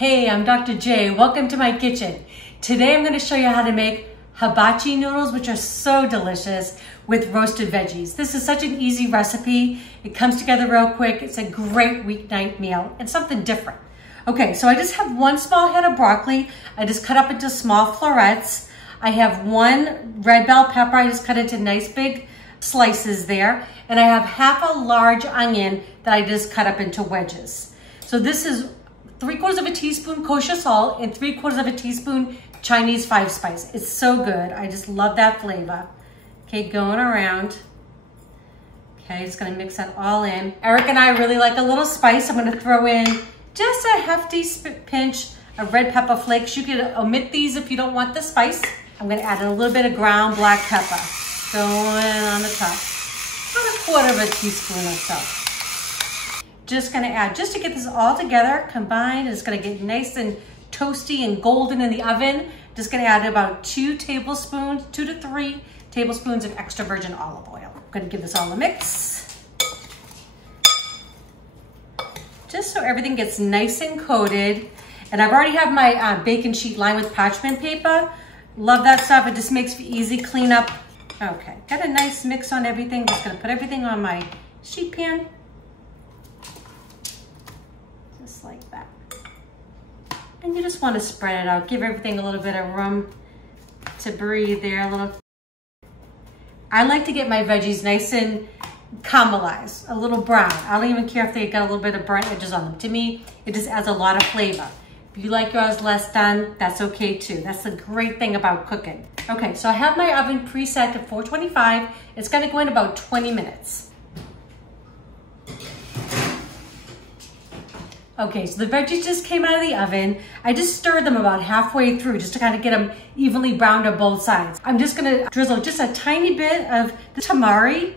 Hey, I'm Dr. J. Welcome to my kitchen. Today I'm going to show you how to make hibachi noodles, which are so delicious with roasted veggies. This is such an easy recipe. It comes together real quick. It's a great weeknight meal and something different. Okay, so I just have one small head of broccoli. I just cut up into small florets. I have one red bell pepper. I just cut into nice big slices there. And I have half a large onion that I just cut up into wedges. So this is 3/4 of a teaspoon kosher salt and 3/4 of a teaspoon Chinese 5 spice. It's so good. I just love that flavor. Okay, going around. Okay, just gonna mix that all in. Eric and I really like a little spice. I'm gonna throw in just a hefty pinch of red pepper flakes. You can omit these if you don't want the spice. I'm gonna add a little bit of ground black pepper. Going on the top. About 1/4 of a teaspoon or so. Just gonna add, just to get this all together, combined. It's gonna get nice and toasty and golden in the oven. Just gonna add about 2 tablespoons, 2 to 3 tablespoons of extra virgin olive oil. I'm gonna give this all a mix. Just so everything gets nice and coated. And I've already have my bacon sheet lined with parchment paper. Love that stuff, it just makes for easy cleanup. Okay, got a nice mix on everything. Just gonna put everything on my sheet pan. Just like that. And you just want to spread it out. Give everything a little bit of room to breathe there a little. I like to get my veggies nice and caramelized, a little brown. I don't even care if they got a little bit of burnt edges on them. To me, it just adds a lot of flavor. If you like yours less done, that's okay too. That's the great thing about cooking. Okay, so I have my oven preset to 425. It's gonna go in about 20 minutes. Okay, so the veggies just came out of the oven. I just stirred them about halfway through just to kind of get them evenly browned on both sides. I'm just gonna drizzle just a tiny bit of the tamari,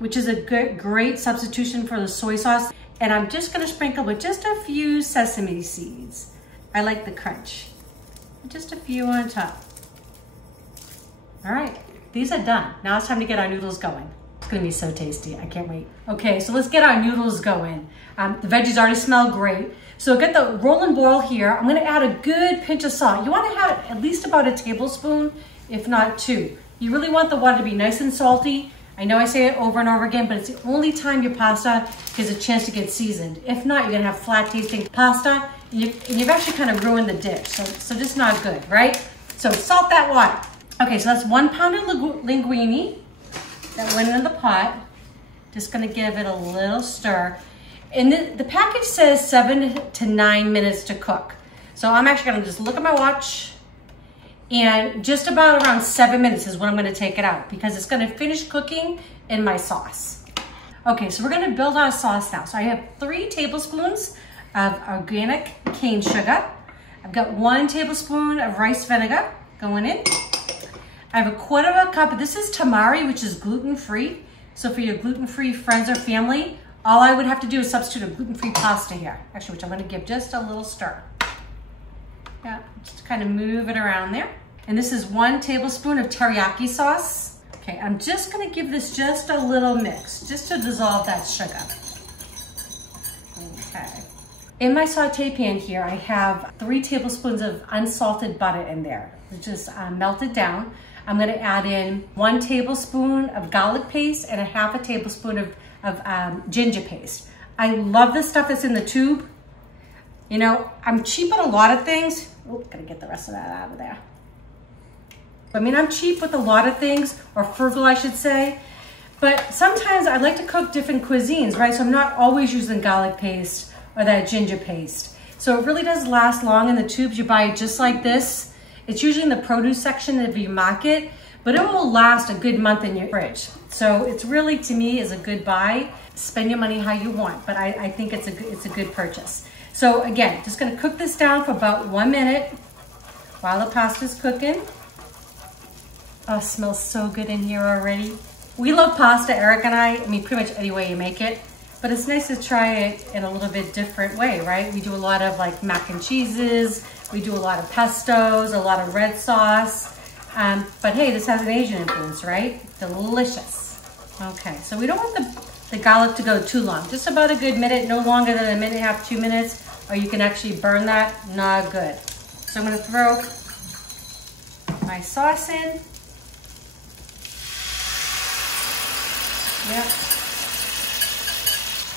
which is a great substitution for the soy sauce. And I'm just gonna sprinkle with just a few sesame seeds. I like the crunch. Just a few on top. All right, these are done. Now it's time to get our noodles going. It's gonna be so tasty, I can't wait. Okay, so let's get our noodles going. The veggies already smell great. So get the roll and boil here. I'm gonna add a good pinch of salt. You wanna have at least about a tablespoon, if not 2. You really want the water to be nice and salty. I know I say it over and over again, but it's the only time your pasta gets a chance to get seasoned. If not, you're gonna have flat tasting pasta, and you've actually kind of ruined the dish. So just not good, right? So salt that water. Okay, so that's 1 pound of linguine that went in the pot. Just gonna give it a little stir. And the package says 7 to 9 minutes to cook. So I'm actually gonna just look at my watch, and just about around 7 minutes is when I'm gonna take it out because it's gonna finish cooking in my sauce. Okay, so we're gonna build our sauce now. So I have 3 tablespoons of organic cane sugar. I've got 1 tablespoon of rice vinegar going in. I have 1/4 of a cup, this is tamari, which is gluten-free. So for your gluten-free friends or family, all I would have to do is substitute a gluten-free pasta here. Actually, which I'm gonna give just a little stir. Yeah, just kind of move it around there. And this is 1 tablespoon of teriyaki sauce. Okay, I'm just gonna give this just a little mix, just to dissolve that sugar. Okay. In my saute pan here, I have 3 tablespoons of unsalted butter in there, which is melted down. I'm gonna add in 1 tablespoon of garlic paste and a 1/2 tablespoon of ginger paste. I love the stuff that's in the tube. You know, I'm cheap at a lot of things. Oh, gotta get the rest of that out of there. I mean, I'm cheap with a lot of things, or frugal, I should say. But sometimes I like to cook different cuisines, right? So I'm not always using garlic paste or that ginger paste. So it really does last long in the tubes. You buy it just like this. It's usually in the produce section of your market, but it will last a good month in your fridge. So it's really, to me, is a good buy. Spend your money how you want, but I think it's a good purchase. So again, just gonna cook this down for about 1 minute while the pasta's cooking. Oh, it smells so good in here already. We love pasta, Eric and I mean, pretty much any way you make it, but it's nice to try it in a little bit different way, right? We do a lot of like mac and cheeses, we do a lot of pestos, a lot of red sauce, but hey, this has an Asian influence, right? Delicious. Okay, so we don't want the garlic to go too long, just about a good minute, no longer than a minute and a half, 2 minutes. or you can actually burn that. Not good. So I'm gonna throw my sauce in. Yep.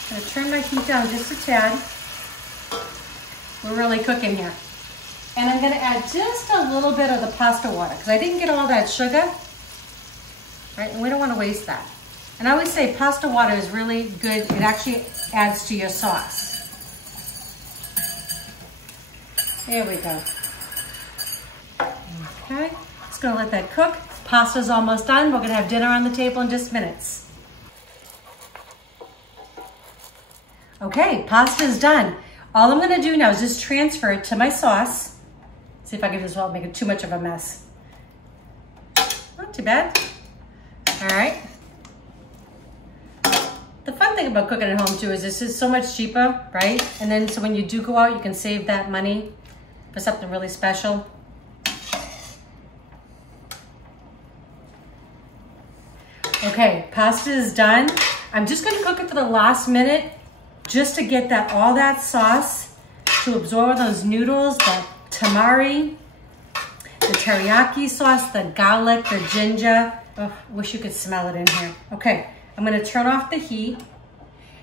I'm gonna turn my heat down just a tad. We're really cooking here. And I'm gonna add just a little bit of the pasta water because I didn't get all that sugar, right? And we don't wanna waste that. And I always say pasta water is really good. It actually adds to your sauce. There we go. Okay, just gonna let that cook. Pasta's almost done. We're gonna have dinner on the table in just minutes. Okay, pasta is done. All I'm gonna do now is just transfer it to my sauce. See if I can just without making too much of a mess. Not too bad. All right. The fun thing about cooking at home too is this is so much cheaper, right? And then so when you do go out, you can save that money for something really special. Okay, pasta is done. I'm just gonna cook it for the last minute just to get that all that sauce to absorb those noodles, the tamari, the teriyaki sauce, the garlic, the ginger. Oh, wish you could smell it in here. Okay, I'm gonna turn off the heat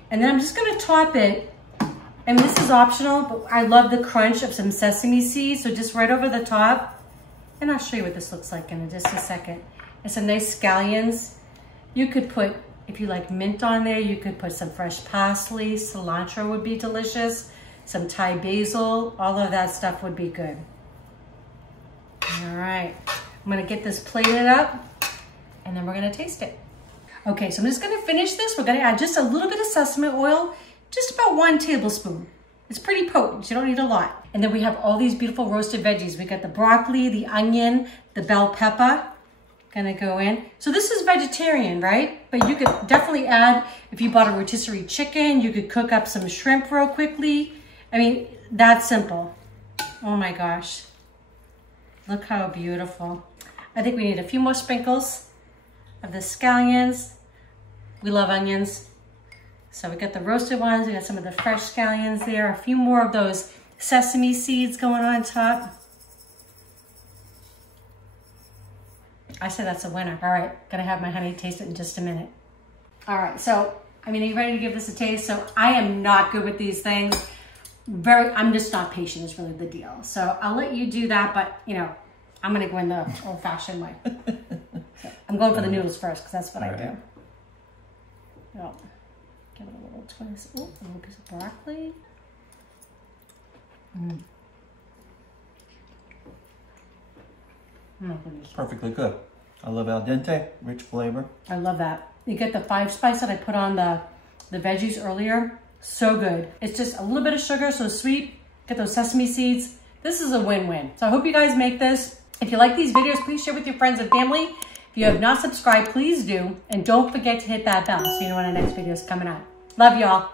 and then I'm just gonna top it. And this is optional, but I love the crunch of some sesame seeds. So just right over the top. And I'll show you what this looks like in just a second. And some nice scallions. You could put, if you like mint on there, you could put some fresh parsley, cilantro would be delicious, some Thai basil, all of that stuff would be good. All right, I'm gonna get this plated up and then we're gonna taste it. Okay, so I'm just gonna finish this. We're gonna add just a little bit of sesame oil, just about 1 tablespoon. It's pretty potent, you don't need a lot. And then we have all these beautiful roasted veggies. We got the broccoli, the onion, the bell pepper, gonna go in. So this is vegetarian, right? But you could definitely add, if you bought a rotisserie chicken, you could cook up some shrimp real quickly. I mean, that's simple. Oh my gosh. Look how beautiful. I think we need a few more sprinkles of the scallions. We love onions. So we got the roasted ones, we got some of the fresh scallions there, a few more of those sesame seeds going on top. I say that's a winner. All right, gonna have my honey taste it in just a minute. All right, so, I mean, are you ready to give this a taste? So I am not good with these things. I'm just not patient is really the deal. So I'll let you do that, but you know, I'm gonna go in the old fashioned way. So I'm going for the noodles first, because that's what I do. So, give it a little twist. Oh, a little piece of broccoli. Oh, goodness. Perfectly good. I love al dente, rich flavor. I love that. You get the 5 spice that I put on the veggies earlier. So good. It's just a little bit of sugar, so sweet. Get those sesame seeds. This is a win-win. So I hope you guys make this. If you like these videos, please share with your friends and family. If you have not subscribed, please do. And don't forget to hit that bell so you know when our next video is coming out. Love y'all.